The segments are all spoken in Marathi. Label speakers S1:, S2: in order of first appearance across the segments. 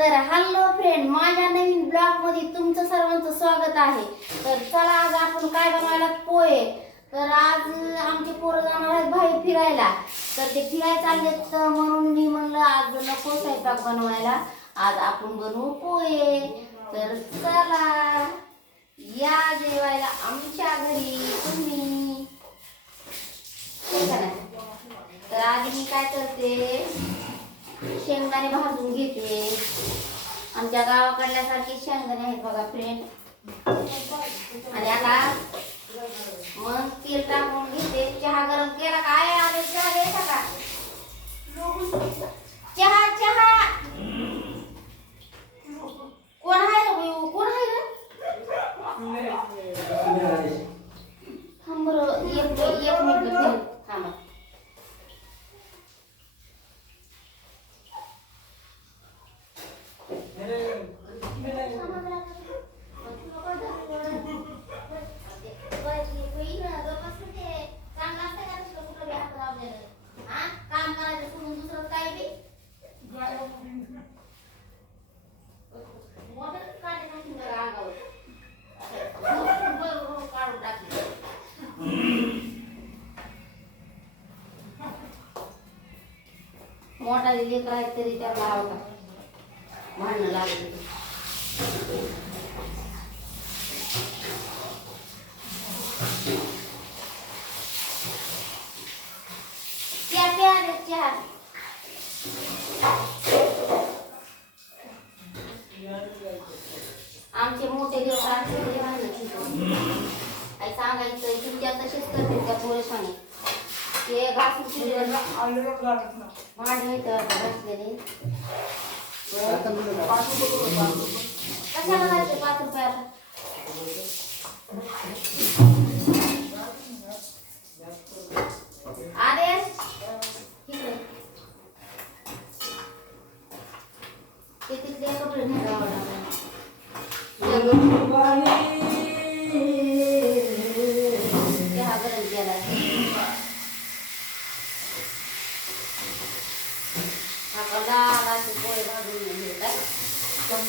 S1: तर हॅलो फ्रेंड माझ्या नवीन ब्लॉगमध्ये तुमचं सर्वांचं स्वागत आहे. तर चला आज आपण काय बनवायला पोहे? तर आज आमचे पोरं जाणार आहेत बाहेर फिरायला. तर ते फिरायला चालले तर म्हणून मी म्हणलं आज नको स्वयंपाक बनवायला. आज आपण बनवू पोहे. तर चला या जेवायला आमच्या घरी तुम्ही. तर आधी मी काय करते? शेंगदाणे भाजून घेते. आमच्या गावाकडल्यासारखी शेंगदाणे आहेत बघा फ्रेंड आणि आता मग तेल टाकून घेते. चहा गरम केला काय मोठा लेकर आहेत तरी त्याला आवडतात भांडणं लागले आमचे मोठे देव आमचे भांडणं काय सांगायचं तुमच्या तसेच करते त्या पोलिसांनी ये घास ಮಾಡಿ ತಗೊಳ್ತೀನಿ ಕಸಾಲ ಹಾಕಿ ಪಾತ್ರ ಪಾತ್ರ Thank you.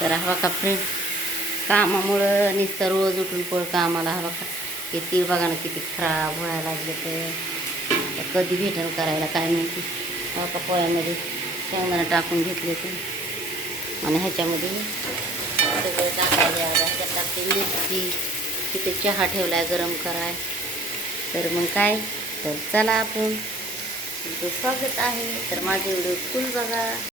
S1: तर हवा का फ्रेंड कामामुळं निस्तर रोज उठून पळ कामाला हवा का किती तीळ बघा ना किती खराब व्हायला लागले तर कधी भेटल करायला काय माहिती. हवा का पोळ्यामध्ये शेंगदाणा टाकून घेतले ते. आणि ह्याच्यामध्ये सगळं टाकायचं ह्याच्यात टाकते मिरची. तिथे चहा ठेवलाय गरम कराय. तर मग काय? तर चला आपण. तुमचं स्वागत आहे. तर माझे व्हिडिओ फुल बघा.